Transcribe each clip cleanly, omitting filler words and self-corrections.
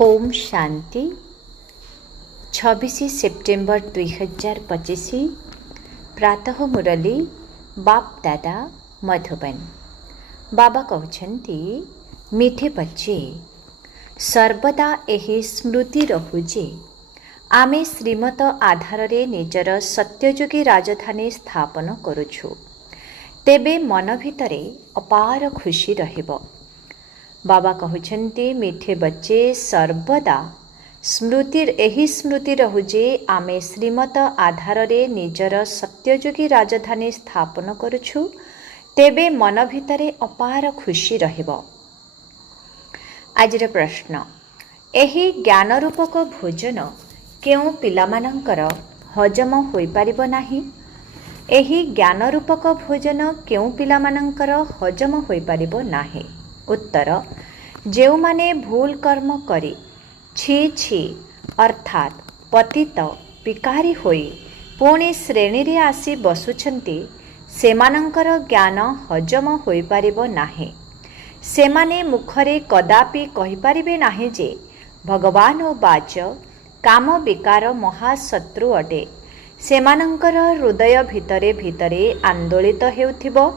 Om Shanti 26 September 2025 प्रातः मुरली बाप दादा मधुबन। बाबा कहते मीठे बच्चे सर्वदा यही स्मृति रहुजे आमे श्रीमत आधार रे निजर सत्ययोगी राजधानी स्थापन करुछु, तेबे मन भितरे अपार खुशी रहिबो। बाबा कहते मीठे बच्चे सर्वदा स्मृति रहुजे आमे श्रीमत आधार रे निजर सत्ययोगी राजधानी स्थापन करुछु, तेबे मन भितरे अपार खुशी रहिबो। आजिर प्रश्न, एही ज्ञान रूपक भोजन केउ पिलामानंकर हजम होई पारिबो नाही? एही ज्ञान रूपक भोजन केउ पिलामानंकर हजम होई पारिबो नाही? उत्तर, जेउ माने भूल कर्म करी छी छी अर्थात पतित विकारी होई पुणी श्रेणी रे आसी बसुछंती, सेमानंकर ज्ञान हजम होई पारिबो नाही। सेमाने मुखरे कदापि कहि पारिबे नाही जे भगवान ओ बाच काम विकार महाशत्रु अटे। सेमानंकर हृदय भितरे भितरे आंदोलित हेउथिबो,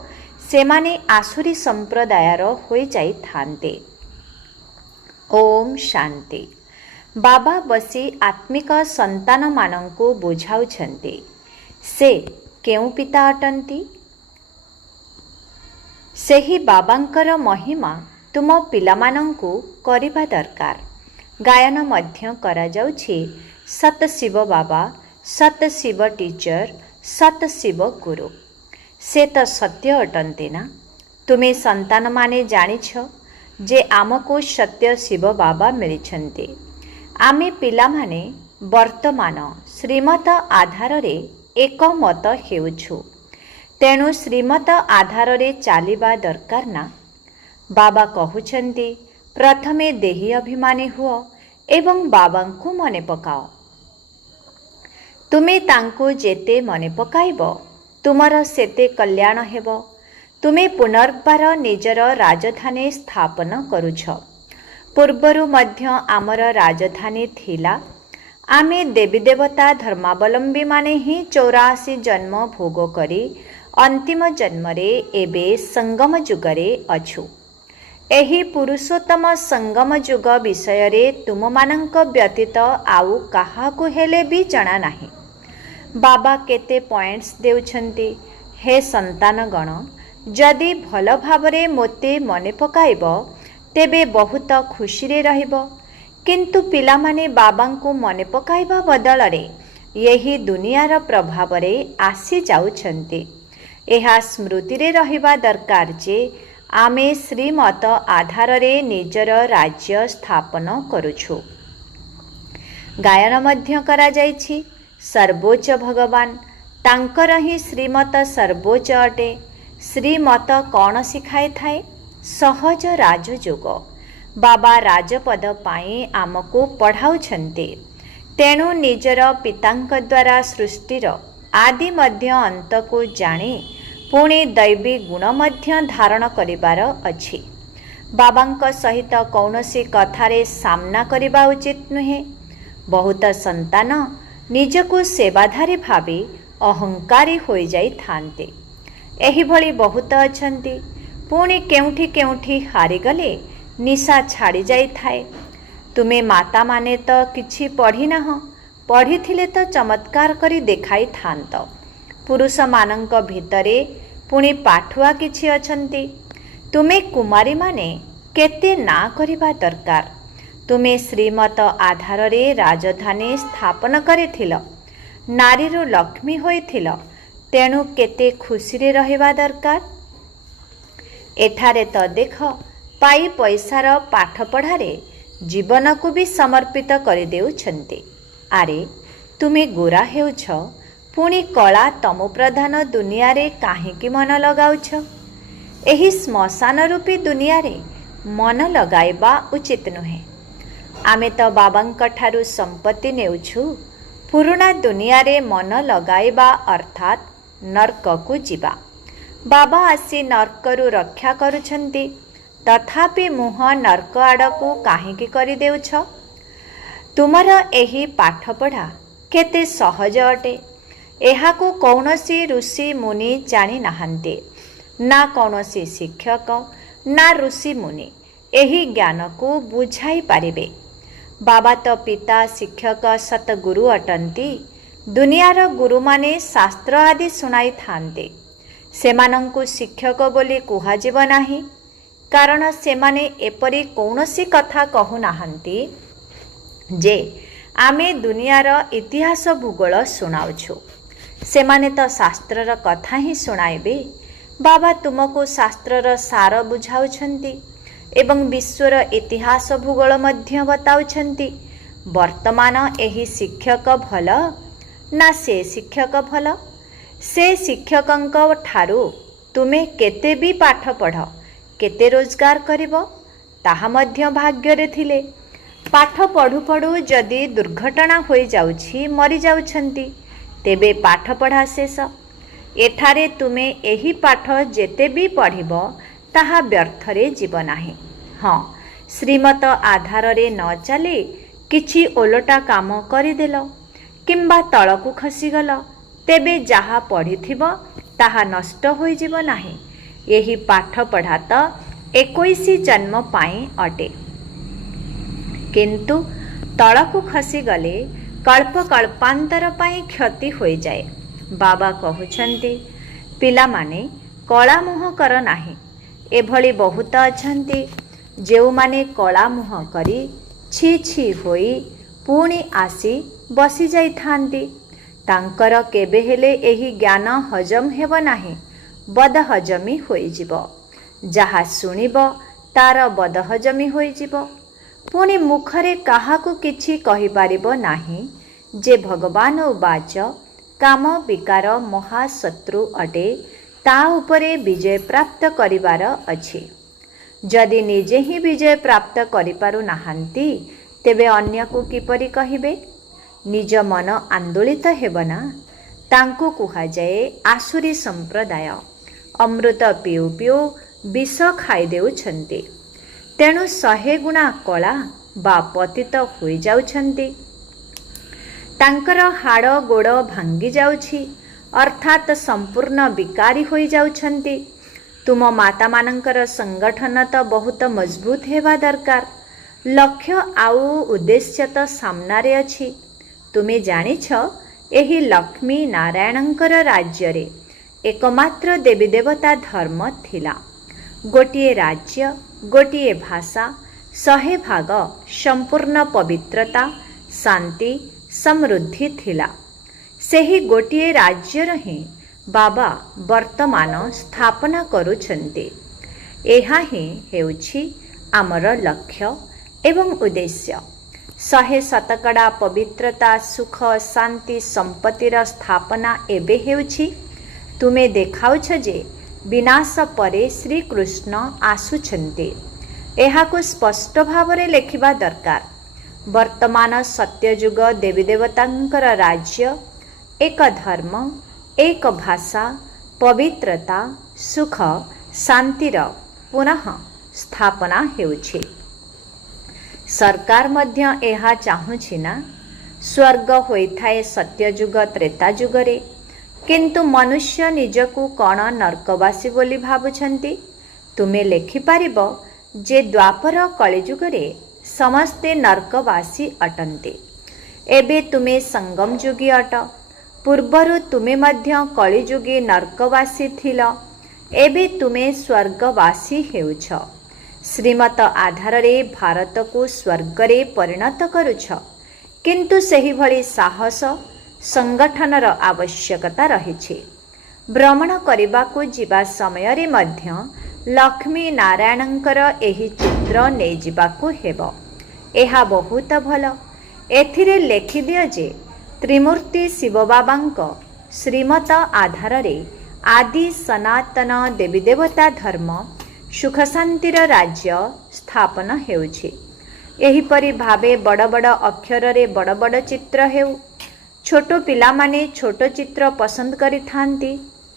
सेमाने आसुरी संप्रदायर होई जाई थांते। ओम शांति। बाबा बसी आत्मिक संतान मानंकु बुझाउछंती से केउ पिता अटंती। सेही बाबांकर महिमा तुम पिलामानंकु करिबा दरकार। गायन मध्य करा जाउछि, सत शिव बाबा, सत शिव टीचर, सत शिव गुरु। से तो सत्य अटंती ना? तुम्हें संतान माने जानिछ जे आमको सत्य शिव बाबा मिलिछंती। आमे पिला माने वर्तमान श्रीमत आधार रे एक मत हेउछु, तेणु श्रीमत आधार रे चालिबा दरकार ना। बाबा कहउछंती प्रथमे देही अभिमानी हुओ एवं बाबांकु मने पकाओ। तुमे तांको जेते मने पकाइबो तुमर सेते कल्याण हेबो। तुमे पुनर्बार निजर राजधानी स्थापन करुछ। पूर्वरु मध्य आमर राजधानी थिला। आमे देवी देवता धर्मावलंबी माने ही 84 जन्म भोग करी अंतिम जन्मरे एबे संगम जुगरे अछु। एही पुरुषोत्तम संगम जुग विषय रे तुम मानंक व्यतीत आउ काहाकु हेले भी जଣା नाही। बाबा केते पॉइंट्स देउछंती, हे संतान गण, जदि भल भावरे मोते मने पकाइब तेबे बहुत खुशी रे रहिब। किंतु पिला माने बाबांकु मने पकाइबा बदल रे यही दुनियार प्रभाव रे आसी जाउछंती। एहा स्मृति रे रहिबा दरकार जे आमे श्रीमत आधार रे निजर राज्य स्थापन करुछु। गायन मध्य करा जाइछि, सर्वोच्च भगवान तांकर ही श्रीमत सर्वोच्च अटे। श्रीमत कौन शिखाई थाए? सहज राजयोग। बाबा राजपद पाई आमको पढ़ाउछंते, तेणु निजर पितांक द्वारा सृष्टिर आदि मध्य अंत को जानी पुणी दैवी गुण मध्य धारण करिबार अछि। बाबांक सहित कौनसी कथारे सामना करिबा उचित नुहे। बहुत संतान निजको सेवाधारी भावी अहंकारी होई जाई थांते। एही भली बहुत अछंती, पुणी केउठी केउठी हारी गले निशा छाड़ी जाई थाए। तुमे माता माने तो किछि पढ़ी नाह, पढ़ी थिले तो चमत्कार करी देखाई थांत। पुरुष मानंक भितरे पुणी पाठुआ किछि अछंती। तुमे कुमारी माने केते ना करिबा दरकार। तुमे श्रीमत आधार रे राजधानी स्थापन करिथिल, नारीरु लक्ष्मी होइथिल, तेणु केते खुशी रे रहिबा दरकार। एठारे तो देख, पाई पैसार पाठ पढ़ारे जीवन को भी समर्पित करि देउछंती। आरे तुमे गोरा हेउछ, पुणी कला तमो प्रधान दुनिया रे काहेकि मन लगाउछ? एही श्मशान रूपी दुनिया रे मन लगाइबा उचित नुहे। आमे तो बाबांक ठारू संपत्ति नेउछु, पुरुणा दुनिया रे मन लगाइबा अर्थात नर्क को जीवा। बाबा आसी नर्करु रक्षा करुछंती, तथापि मुह नर्क आड़कू काहेकि करि देउछ? ତୁମର ଏହି ପାଠପଢ଼ା କେତେ ସହଜ ଅଟେ। ଏହାକୁ କୌଣସି ଋଷି ମୁନି ଜାଣି ନାହାନ୍ତି, ନା କୌଣସି ଶିକ୍ଷକ ନା ଋଷି ମୁନି ଏହି ଜ୍ଞାନକୁ ବୁଝାଇ ପାରିବେ। ବାବା ତ ପିତା, ଶିକ୍ଷକ, ସତଗୁରୁ ଅଟନ୍ତି। ଦୁନିଆର ଗୁରୁମାନେ ଶାସ୍ତ୍ର ଆଦି ଶୁଣାଇଥାନ୍ତି। ସେମାନଙ୍କୁ ଶିକ୍ଷକ ବୋଲି କୁହାଯିବ ନାହିଁ, କାରଣ ସେମାନେ ଏପରି କୌଣସି କଥା କହୁନାହାନ୍ତି ଯେ ଆମେ ଦୁନିଆର ଇତିହାସ ଭୂଗୋଳ ଶୁଣାଉଛୁ। ସେମାନେ ତ ଶାସ୍ତ୍ରର କଥା ହିଁ ଶୁଣାଇବେ। ବାବା ତୁମକୁ ଶାସ୍ତ୍ରର ସାର ବୁଝାଉଛନ୍ତି ଏବଂ ବିଶ୍ୱର ଇତିହାସ ଭୂଗୋଳ ମଧ୍ୟ ବତାଉଛନ୍ତି। ବର୍ତ୍ତମାନ ଏହି ଶିକ୍ଷକ ଭଲ ନା ସେ ଶିକ୍ଷକ ଭଲ? ସେ ଶିକ୍ଷକଙ୍କ ଠାରୁ ତୁମେ କେତେ ବି ପାଠ ପଢ଼, କେତେ ରୋଜଗାର କରିବ, ତାହା ମଧ୍ୟ ଭାଗ୍ୟରେ ଥିଲେ। ପାଠ ପଢ଼ୁ ପଢ଼ୁ ଯଦି ଦୁର୍ଘଟଣା ହୋଇଯାଉଛି, ମରିଯାଉଛନ୍ତି, ତେବେ ପାଠପଢ଼ା ଶେଷ। ଏଠାରେ ତୁମେ ଏହି ପାଠ ଯେତେ ବି ପଢ଼ିବ ତାହା ବ୍ୟର୍ଥରେ ଯିବ ନାହିଁ। ହଁ, ଶ୍ରୀମତ ଆଧାରରେ ନ ଚାଲି କିଛି ଓଲଟା କାମ କରିଦେଲ କିମ୍ବା ତଳକୁ ଖସିଗଲ, ତେବେ ଯାହା ପଢ଼ିଥିବ ତାହା ନଷ୍ଟ ହୋଇଯିବ ନାହିଁ। ଏହି ପାଠପଢ଼ା ତ 21 ଜନ୍ମ ପାଇଁ ଅଟେ, କିନ୍ତୁ ତଳକୁ ଖସିଗଲେ କଳ୍ପକଳ୍ପାନ୍ତର ପାଇଁ କ୍ଷତି ହୋଇଯାଏ। ବାବା କହୁଛନ୍ତି, ପିଲାମାନେ କଳା ମୁହଁ କର ନାହିଁ। ଏଭଳି ବହୁତ ଅଛନ୍ତି ଯେଉଁମାନେ କଳା ମୁହଁ କରି ଛି ଛି ହୋଇ ପୁଣି ଆସି ବସିଯାଇଥାନ୍ତି। ତାଙ୍କର କେବେ ହେଲେ ଏହି ଜ୍ଞାନ ହଜମ ହେବ ନାହିଁ, ବଦହଜମି ହୋଇଯିବ। ଯାହା ଶୁଣିବ ତାର ବଦହଜମି ହୋଇଯିବ। ପୁଣି ମୁଖରେ କାହାକୁ କିଛି କହିପାରିବ ନାହିଁ ଯେ ଭଗବାନ ଉବାଚ କାମ ବିକାର ମହାଶତ୍ରୁ ଅଟେ, ତା ଉପରେ ବିଜୟ ପ୍ରାପ୍ତ କରିବାର ଅଛି। ଯଦି ନିଜେ ହିଁ ବିଜୟ ପ୍ରାପ୍ତ କରିପାରୁନାହାନ୍ତି, ତେବେ ଅନ୍ୟକୁ କିପରି କହିବେ? ନିଜ ମନ ଆନ୍ଦୋଳିତ ହେବ ନା। ତାଙ୍କୁ କୁହାଯାଏ ଆସୁରୀ ସମ୍ପ୍ରଦାୟ। ଅମୃତ ପିଉ ପିଉ ବିଷ ଖାଇଦେଉଛନ୍ତି, ତେଣୁ 100 ଗୁଣା କଳା ବା ପତିତ ହୋଇଯାଉଛନ୍ତି। ତାଙ୍କର ହାଡ଼ ଗୋଡ଼ ଭାଙ୍ଗି ଯାଉଛି, ଅର୍ଥାତ୍ ସମ୍ପୂର୍ଣ୍ଣ ବିକାରୀ ହୋଇଯାଉଛନ୍ତି। ତୁମ ମାତାମାନଙ୍କର ସଂଗଠନ ତ ବହୁତ ମଜବୁତ ହେବା ଦରକାର। ଲକ୍ଷ୍ୟ ଆଉ ଉଦ୍ଦେଶ୍ୟ ତ ସାମ୍ନାରେ ଅଛି। ତୁମେ ଜାଣିଛ, ଏହି ଲକ୍ଷ୍ମୀ ନାରାୟଣଙ୍କର ରାଜ୍ୟରେ ଏକମାତ୍ର ଦେବୀ ଦେବତା ଧର୍ମ ଥିଲା। ଗୋଟିଏ ରାଜ୍ୟ, ଗୋଟିଏ ଭାଷା, 100 ଭାଗ ସମ୍ପୂର୍ଣ୍ଣ ପବିତ୍ରତା, ଶାନ୍ତି, ସମୃଦ୍ଧି ଥିଲା। ସେହି ଗୋଟିଏ ରାଜ୍ୟର ହିଁ ବାବା ବର୍ତ୍ତମାନ ସ୍ଥାପନା କରୁଛନ୍ତି। ଏହା ହିଁ ହେଉଛି ଆମର ଲକ୍ଷ୍ୟ ଏବଂ ଉଦ୍ଦେଶ୍ୟ। 100% ପବିତ୍ରତା, ସୁଖ, ଶାନ୍ତି, ସମ୍ପତ୍ତିର ସ୍ଥାପନା ଏବେ ହେଉଛି। ତୁମେ ଦେଖାଉଛ ଯେ ବିନାଶ ପରେ ଶ୍ରୀକୃଷ୍ଣ ଆସୁଛନ୍ତି। ଏହାକୁ ସ୍ପଷ୍ଟ ଭାବରେ ଲେଖିବା ଦରକାର। ବର୍ତ୍ତମାନ ସତ୍ୟଯୁଗ ଦେବୀ ଦେବତାଙ୍କର ରାଜ୍ୟ, ଏକ ଧର୍ମ, ଏକ ଭାଷା, ପବିତ୍ରତା, ସୁଖ, ଶାନ୍ତିର ପୁନଃ ସ୍ଥାପନା ହେଉଛି। ସରକାର ମଧ୍ୟ ଏହା ଚାହୁଁଛି ନା। ସ୍ୱର୍ଗ ହୋଇଥାଏ ସତ୍ୟଯୁଗ ତ୍ରେତା ଯୁଗରେ, କିନ୍ତୁ ମନୁଷ୍ୟ ନିଜକୁ କ'ଣ ନର୍କବାସୀ ବୋଲି ଭାବୁଛନ୍ତି? ତୁମେ ଲେଖିପାରିବ ଯେ ଦ୍ୱାପର କଳିଯୁଗରେ ସମସ୍ତେ ନର୍କବାସୀ ଅଟନ୍ତି। ଏବେ ତୁମେ ସଙ୍ଗମ ଯୁଗୀ ଅଟ। ପୂର୍ବରୁ ତୁମେ ମଧ୍ୟ କଳିଯୁଗୀ ନର୍କବାସୀ ଥିଲ। ଏବେ ତୁମେ ସ୍ୱର୍ଗବାସୀ ହେଉଛ। ଶ୍ରୀମତ ଆଧାରରେ ଭାରତକୁ ସ୍ୱର୍ଗରେ ପରିଣତ କରୁଛ, କିନ୍ତୁ ସେହିଭଳି ସାହସ, ସଂଗଠନର ଆବଶ୍ୟକତା ରହିଛି। ଭ୍ରମଣ କରିବାକୁ ଯିବା ସମୟରେ ମଧ୍ୟ ଲକ୍ଷ୍ମୀ ନାରାୟଣଙ୍କର ଏହି ଚିତ୍ର ନେଇଯିବାକୁ ହେବ। ଏହା ବହୁତ ଭଲ। ଏଥିରେ ଲେଖିଦିଅ ଯେ ତ୍ରିମୂର୍ତ୍ତି ଶିବବାବାଙ୍କ ଶ୍ରୀମତ ଆଧାରରେ ଆଦି ସନାତନ ଦେବୀ ଦେବତା ଧର୍ମ, ସୁଖ ଶାନ୍ତିର ରାଜ୍ୟ ସ୍ଥାପନ ହେଉଛି। ଏହିପରି ଭାବେ ବଡ଼ ବଡ଼ ଅକ୍ଷରରେ ବଡ଼ ବଡ଼ ଚିତ୍ର ହେଉ। ଛୋଟ ପିଲାମାନେ ଛୋଟ ଚିତ୍ର ପସନ୍ଦ କରିଥାନ୍ତି।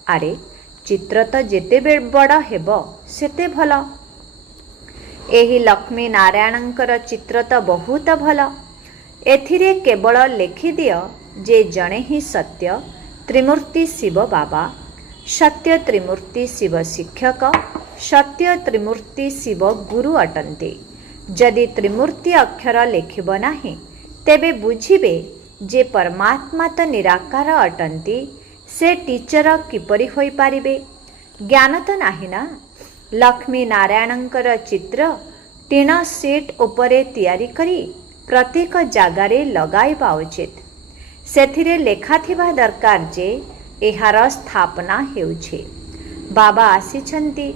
ଆରେ, ଚିତ୍ର ତ ଯେତେ ବଡ଼ ହେବ ସେତେ ଭଲ। ଏହି ଲକ୍ଷ୍ମୀ ନାରାୟଣଙ୍କର ଚିତ୍ର ତ ବହୁତ ଭଲ। एथिरे केवल लिखिदिय जे जणे ही सत्य त्रिमूर्ति शिव बाबा, सत्य त्रिमूर्ति शिव शिक्षक, सत्य त्रिमूर्ति शिव गुरु अटंती। जदि त्रिमूर्ति अक्षर लिखिब नाही तेबे बुझिबे जे परमात्मा तो निराकार अटंती, से टीचर किपरि होई पारिबे? ज्ञान तो नाही ना। लक्ष्मी नारायणंकर चित्र टीन सीट उपरे तैयारी करी प्रत्येक जगारे लगाइबा उचित। सेथिरे लेखा थिबा दरकार जे एहार स्थापना हेउछे। बाबा आसीछंती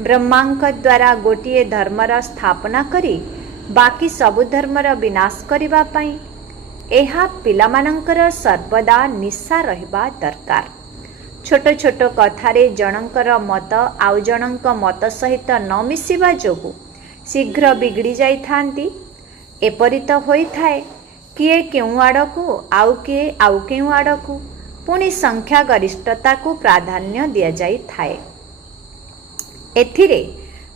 ब्रह्मांक द्वारा गोटिए धर्मर स्थापना करी बाकी सबु धर्मर विनाश करिबा पई। एहा पिलामानंकर सर्वदा निशा रहिबा दरकार। छोट छोट कथारे जनंकर मत आउ जनंक मत सहित न मिसिबा जोगु शीघ्र बिगड़ी जाई थांती। एपरि तो होई थाए, किए केउ आड़कू आउ किए आउ केउ आड़कू, पुणी संख्या गरिष्ठता को प्राधान्य दिया जाई थाए। एथिरे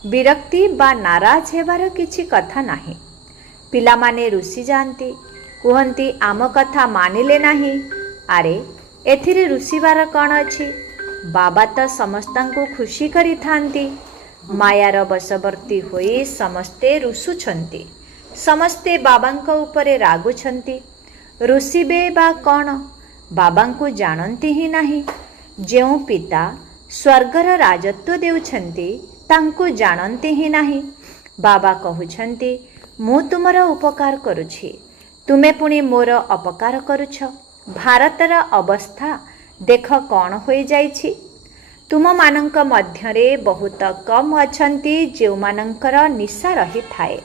विरक्ति बा नाराज हेबार किछि कथा नाही। पिलामाने रुसी जांती, कुहंती आम कथा मानिले नाही। आरे एथिरे रुसिबार कौन अछि? बाबा तो समस्तंकु खुशी करी थांती। मायार बशवर्ती होई समस्ते रुसुछंती, समस्ते बाबांक उपरे रागुछंती। रुसिबे बा कौन? बाबांकु जानती ही नाही। जेउ पिता स्वर्गर राजत्व देउछंती तांकु जानती ही नाही। बाबा कहुछंती मु तुमर उपकार करुछि, तुमे पुणी मोर अपकार करुछ। भारतर अवस्था देख कौन होई जाइछि। तुम मानंक मध्यरे बहुत कम अछंती जेउ मानंकर निशा रही थाए।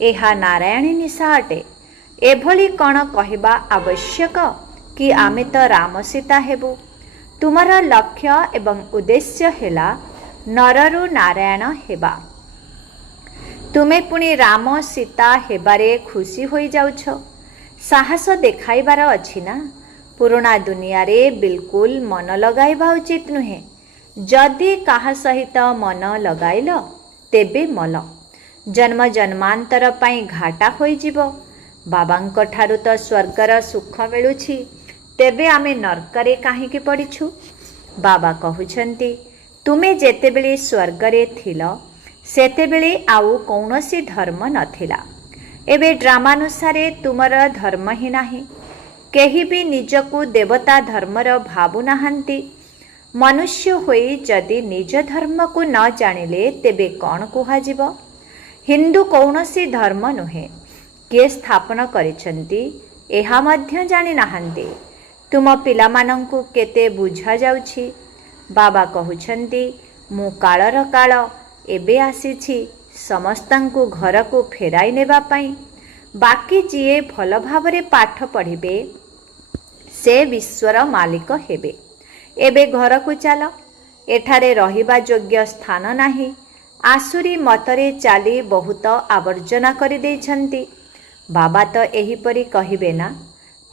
एहा नारायणी निशा अटे। एभली कौन कहिबा आवश्यक कि आमे तो राम सीता हेबु। तुमर लक्ष्य एवं उद्देश्य हेला नररु नारायण हेबा। तुमे पुणी राम सीता हेबारे खुशी होई जाउछ। साहस देखाइबार अछि ना। पुराना दुनिया रे बिल्कुल मन लगाइबा उचित नुहे। जदि काहा सहित मन लगाइल तेबे मल। जन्म जन्मांतर पाई घाटा होई जिवो। बाबांक ठारु तो स्वर्गर सुख मिलुछि, तेबे आमे नरकरे काहीकि पड़िछु? बाबा कहुछंती तुमे जेतेबेले स्वर्गरे थिल सेतेबेले आउ कौनसी धर्म नथिला। एबे ड्रामानुसारे तुमर धर्म ही नाही। केही भी निजकु देवता धर्मर भाबु नाहंती। मनुष्य होई जदि निज धर्म को न जानिले तेबे कौन कुहाजिब? हिंदू कौनसी धर्म नुहे। किए स्थापन करिछंती एहा मध्य जानि नाहंती। तुम पिलामानंकु केते बुझा जाउछि? बाबा कहुछंती मु कालर काल एबे आसीछि समस्तंकु घर को फेराई नेबा पाई। बाकी जिए भल भावरे पाठ पढ़िबे से विश्वर मालिक हेबे। एबे घर को चल, एठारे रहिबा योग्य स्थान नाही। आसुरी मतरे चाली बहुत आवर्जना करि देइछंती। बाबा तो एहिपरि कहिबे ना,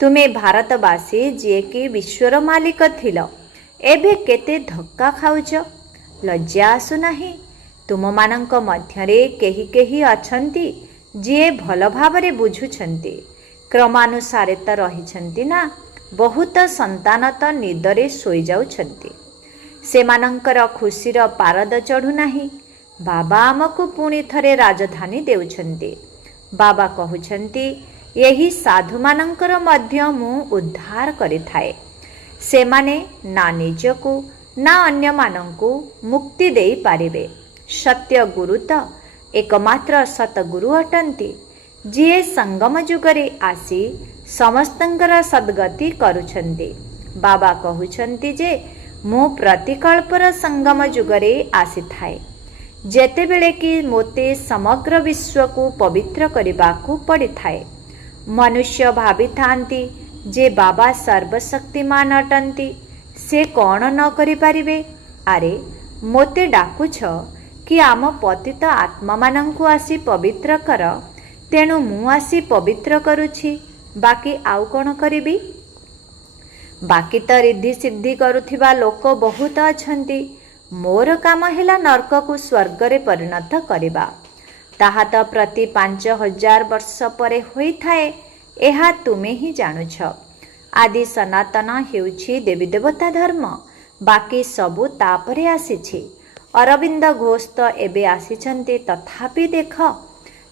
तुमे भारतवासी जे कि विश्वर मालिक थिल, एबे केते धक्का खाउछ? लज्जा आसु नाही? तुम मानंक मध्यरे केही केही अछंती जे भल भावरे बुझुछंती। क्रमानुसारे तो रहिछंती ना। बहुत संतान तो निदरे सोई जाउछंती। सेमानंकर खुशीर पारद चढ़ु नाही। बाबा आमको पुणी थरे राजधानी देउछंती। बाबा कहुछंती यही साधु मानंकर मध्य मु उद्धार करिथाए। सेमाने ना निजको ना अन्य मानंकु मुक्ति देई पारिबे। सत्य गुरु तो एकमात्र सतगुरु अटंती, जिए संगम जुगरे आसी समस्तंकर सद्गति करुछंती। बाबा कहुछंती जे मु प्रतिकल्पर संगम जुगरे आसी थाए, जेतेबेले कि मोते समग्र विश्व को पवित्र करिबाकू पड़ी थाए। मनुष्य भावी थांती जे बाबा सर्वशक्तिमान अटंती, से कौन न करि पारिबे? आरे मोते डाकुछ कि आम पतित आत्मा मानंकु आसी पवित्र कर, तेणु मु आसी पवित्र करुछि। बाकी आउ कौन करिबी? बाकी तो रिद्धि सिद्धि करुथिबा लोक बहुत अछंती। मोर काम हेला नरक को स्वर्गरे परिणत करिबा। ताहा तो प्रति 5000 वर्ष परे होई थाए। ଏହା ତୁମେ ହିଁ ଜାଣୁଛ। ଆଦି ସନାତନ ହେଉଛି ଦେବୀ ଦେବତା ଧର୍ମ, ବାକି ସବୁ ତାପରେ ଆସିଛି। ଅରବିନ୍ଦ ଘୋଷ ତ ଏବେ ଆସିଛନ୍ତି, ତଥାପି ଦେଖ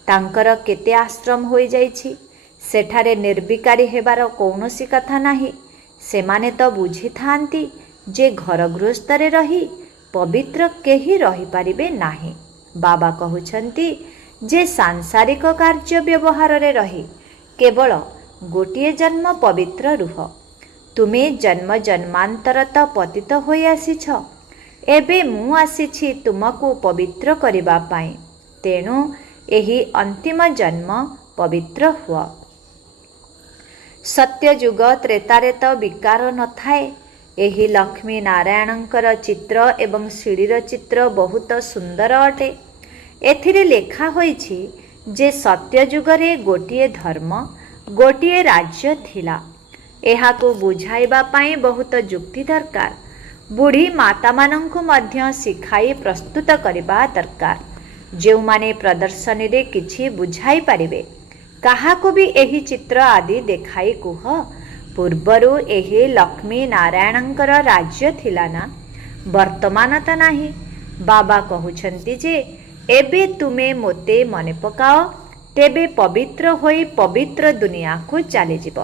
ତାଙ୍କର କେତେ ଆଶ୍ରମ ହୋଇଯାଇଛି। ସେଠାରେ ନିର୍ବିକାରୀ ହେବାର କୌଣସି କଥା ନାହିଁ। ସେମାନେ ତ ବୁଝିଥାନ୍ତି ଯେ ଘର ଗୃହସ୍ଥରେ ରହି ପବିତ୍ର କେହି ରହିପାରିବେ ନାହିଁ। ବାବା କହୁଛନ୍ତି ଯେ ସାଂସାରିକ କାର୍ଯ୍ୟ ବ୍ୟବହାରରେ ରହି କେବଳ ଗୋଟିଏ ଜନ୍ମ ପବିତ୍ର ରୁହ। ତୁମେ ଜନ୍ମ ଜନ୍ମାନ୍ତର ତ ପତିତ ହୋଇ ଆସିଛ। ଏବେ ମୁଁ ଆସିଛି ତୁମକୁ ପବିତ୍ର କରିବା ପାଇଁ। ତେଣୁ ଏହି ଅନ୍ତିମ ଜନ୍ମ ପବିତ୍ର ହୁଅ। ସତ୍ୟଯୁଗ ତ୍ରେତାରେ ତ ବିକାର ନଥାଏ। ଏହି ଲକ୍ଷ୍ମୀ ନାରାୟଣଙ୍କର ଚିତ୍ର ଏବଂ ଶିଡ଼ିର ଚିତ୍ର ବହୁତ ସୁନ୍ଦର ଅଟେ। ଏଥିରେ ଲେଖା ହୋଇଛି ଯେ ସତ୍ୟଯୁଗରେ ଗୋଟିଏ ଧର୍ମ, ଗୋଟିଏ ରାଜ୍ୟ ଥିଲା। ଏହାକୁ ବୁଝାଇବା ପାଇଁ ବହୁତ ଯୁକ୍ତି ଦରକାର। ବୁଢ଼ୀ ମାତାମାନଙ୍କୁ ମଧ୍ୟ ଶିଖାଇ ପ୍ରସ୍ତୁତ କରିବା ଦରକାର, ଯେଉଁମାନେ ପ୍ରଦର୍ଶନୀରେ କିଛି ବୁଝାଇ ପାରିବେ। କାହାକୁ ବି ଏହି ଚିତ୍ର ଆଦି ଦେଖାଇ କୁହ, ପୂର୍ବରୁ ଏହି ଲକ୍ଷ୍ମୀ ନାରାୟଣଙ୍କର ରାଜ୍ୟ ଥିଲା ନା? ବର୍ତ୍ତମାନ ତ ନାହିଁ। ବାବା କହୁଛନ୍ତି ଯେ ଏବେ ତୁମେ ମୋତେ ମନେ ପକାଅ, ତେବେ ପବିତ୍ର ହୋଇ ପବିତ୍ର ଦୁନିଆକୁ ଚାଲିଯିବ।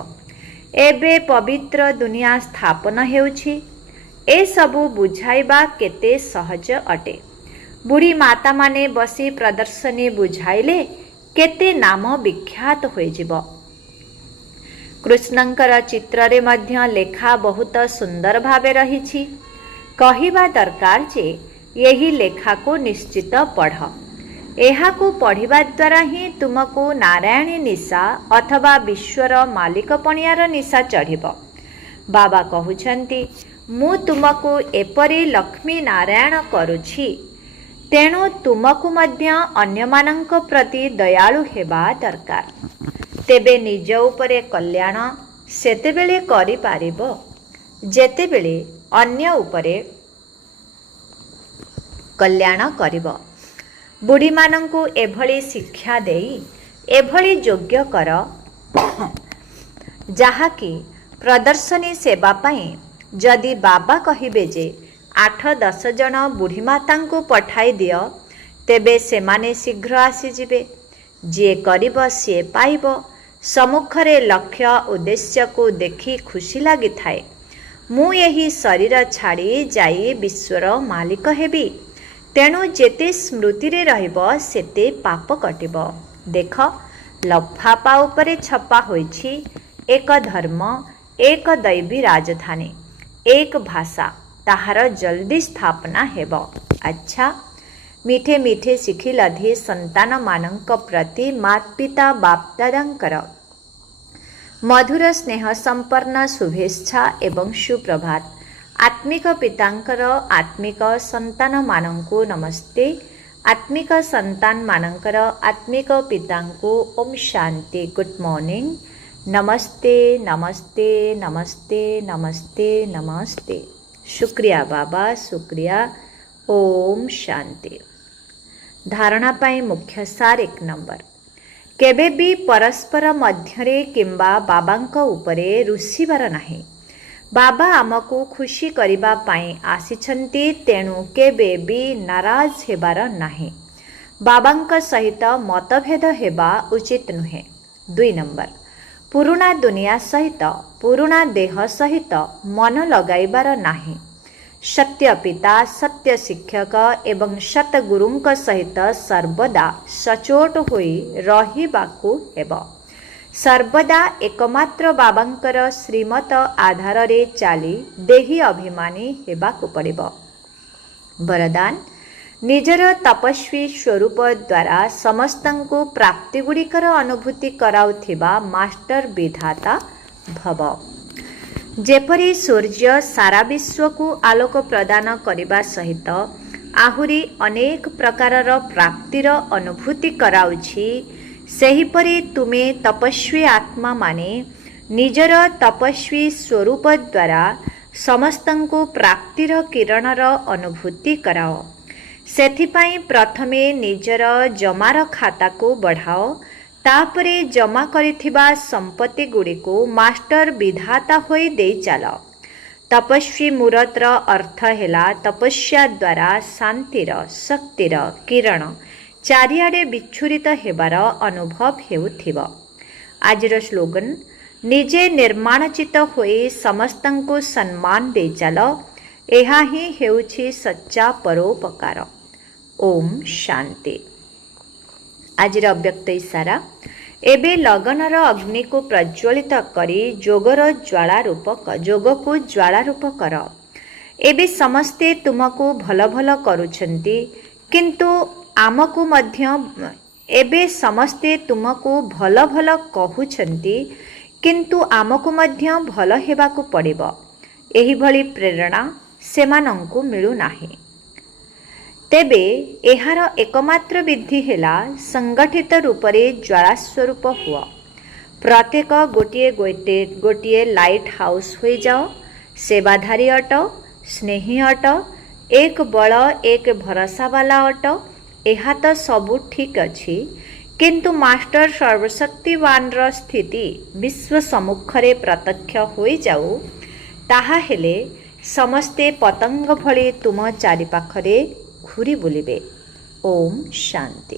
ଏବେ ପବିତ୍ର ଦୁନିଆ ସ୍ଥାପନ ହେଉଛି। ଏସବୁ ବୁଝାଇବା କେତେ ସହଜ ଅଟେ। ବୁଢ଼ୀ ମାତାମାନେ ବସି ପ୍ରଦର୍ଶନୀ ବୁଝାଇଲେ କେତେ ନାମ ବିଖ୍ୟାତ ହୋଇଯିବ। କୃଷ୍ଣଙ୍କର ଚିତ୍ରରେ ମଧ୍ୟ ଲେଖା ବହୁତ ସୁନ୍ଦର ଭାବେ ରହିଛି। କହିବା ଦରକାର ଯେ ଏହି ଲେଖାକୁ ନିଶ୍ଚିତ ପଢ଼। ଏହାକୁ ପଢ଼ିବା ଦ୍ୱାରା ହିଁ ତୁମକୁ ନାରାୟଣୀ ନିଶା ଅଥବା ବିଶ୍ୱର ମାଲିକପଣିଆର ନିଶା ଚଢ଼ିବ। ବାବା କହୁଛନ୍ତି ମୁଁ ତୁମକୁ ଏପରି ଲକ୍ଷ୍ମୀ ନାରାୟଣ କରୁଛି, ତେଣୁ ତୁମକୁ ମଧ୍ୟ ଅନ୍ୟମାନଙ୍କ ପ୍ରତି ଦୟାଳୁ ହେବା ଦରକାର। ତେବେ ନିଜ ଉପରେ କଲ୍ୟାଣ ସେତେବେଳେ କରିପାରିବ ଯେତେବେଳେ ଅନ୍ୟ ଉପରେ କଲ୍ୟାଣ କରିବ। ବୁଢ଼ୀମାନଙ୍କୁ ଏଭଳି ଶିକ୍ଷା ଦେଇ ଏଭଳି ଯୋଗ୍ୟ କର ଯାହାକି ପ୍ରଦର୍ଶନୀ ସେବା ପାଇଁ ଯଦି ବାବା କହିବେ ଯେ 8-10 ଜଣ ବୁଢ଼ୀମାତାଙ୍କୁ ପଠାଇ ଦିଅ, ତେବେ ସେମାନେ ଶୀଘ୍ର ଆସିଯିବେ। ଯିଏ କରିବ ସିଏ ପାଇବ। ସମ୍ମୁଖରେ ଲକ୍ଷ୍ୟ ଉଦ୍ଦେଶ୍ୟକୁ ଦେଖି ଖୁସି ଲାଗିଥାଏ। ମୁଁ ଏହି ଶରୀର ଛାଡ଼ି ଯାଇ ବିଶ୍ୱର ମାଲିକ ହେବି। ତେଣୁ ଯେତେ ସ୍ମୃତିରେ ରହିବ ସେତେ ପାପ କଟିବ। ଦେଖ, ଲଫାପା ଉପରେ ଛପା ହୋଇଛି ଏକ ଧର୍ମ, ଏକ ଦୈବୀ ରାଜଧାନୀ, ଏକ ଭାଷା। ତାହାର ଜଲ୍ଦି ସ୍ଥାପନା ହେବ। ଆଚ୍ଛା, ମିଠେ ମିଠେ ଶିଖିଲଧି ସନ୍ତାନମାନଙ୍କ ପ୍ରତି ମାତୃପିତା ବାପଦାଦାଙ୍କର ମଧୁର ସ୍ନେହ ସମ୍ପନ୍ନ ଶୁଭେଚ୍ଛା ଏବଂ ସୁପ୍ରଭାତ। ଆତ୍ମିକ ପିତାଙ୍କର ଆତ୍ମିକ ସନ୍ତାନମାନଙ୍କୁ ନମସ୍ତେ। ଆତ୍ମିକ ସନ୍ତାନମାନଙ୍କର ଆତ୍ମିକ ପିତାଙ୍କୁ ଓମ୍ ଶାନ୍ତି। Good morning. ନମସ୍ତେ ନମସ୍ତେ ନମସ୍ତେ ନମସ୍ତେ ନମସ୍ତେ। शुक्रिया बाबा, शुक्रिया। ओम शांति। धारणा पाई मुख्य सार 1 नंबर, केबे भी परस्पर मध्यरे किंबा बाबांक उपरे रुषिबार नाही। बाबा आमको खुशी करिबा पाई आसिछंती, तेणु केबे भी नाराज हेबार नाही। बाबांक सहित मतभेद हेबा उचित नुहे। 2 नंबर, पुरुणा दुनिया सहित पुरुणा देह सहित मन लगाइबार नाही। सत्य पिता, सत्य शिक्षक एवं सतगुरुंक सहित सर्वदा सचोट होई रहिबाकु हेब। सर्वदा एकमात्र बाबांकर श्रीमत आधार रे चाली देही अभिमानी हेबाकु पड़िबो। वरदान, निजर तपस्वी स्वरूप द्वारा समस्तंकु प्राप्ति गुड़िकर अनुभूति कराउथिबा मास्टर विधाता भव। जेपरी सूर्य सारा विश्व को आलोक प्रदान करने सहित आहुरी अनेक प्रकारर प्राप्तिर अनुभूति कराउछि, सेहिपरि तुमे तपस्वी आत्मा माने निजर तपस्वी स्वरूप द्वारा समस्तंकु प्राप्तिर किरणर अनुभूति कराओ। सेथिपाई प्रथमे निजर जमार खाता को बढ़ाओ, तापरे जमा करिथिबा संपत्ति गुड़िको मास्टर विधाता होई देई चाल। तपस्वी मूरतर अर्थ हेला तपस्या द्वारा शांतिर शक्तिर किरण चारिआडे विच्छुरित हेबार अनुभव हेउथिब। आजिर स्लोगन निजे निर्माणचित होई समस्तंको सम्मान दे चल। एहा ही हेउछि सच्चा परोपकार। ओम शांति। आजिर अव्यक्त इशारा एबे लगनर अग्नि को प्रज्वलित करी जोगर ज्वाला रूपक जोग को ज्वाला रूप कर। एबे समस्ते तुमको भल भल करुछंती किंतु आमको मध्य एबे समस्ते तुमको भल भल कहउछंती किंतु आमको मध्य भल हेबाकु पड़िबो। एही भली प्रेरणा सेमानंकु मिलु नाही। तेबे एहार एकमात्र विधि हेला संगठित रूपरे ज्वाला स्वरूप हुआ। प्रत्येक गोटिए गोटिए लाइट हाउस हो जाओ। सेवाधारी अट, स्नेही अट, एक बल एक भरोसा वाला अट। एहा तो सबू ठीक अच्छी किंतु मास्टर सर्वशक्तिवान र स्थिति विश्व सम्मुखरे प्रत्यक्ष हो जाऊ ताहा हेले समस्ते पतंग भली तुम चारिपाखरे घूरी बुलिबे। ओम शांति।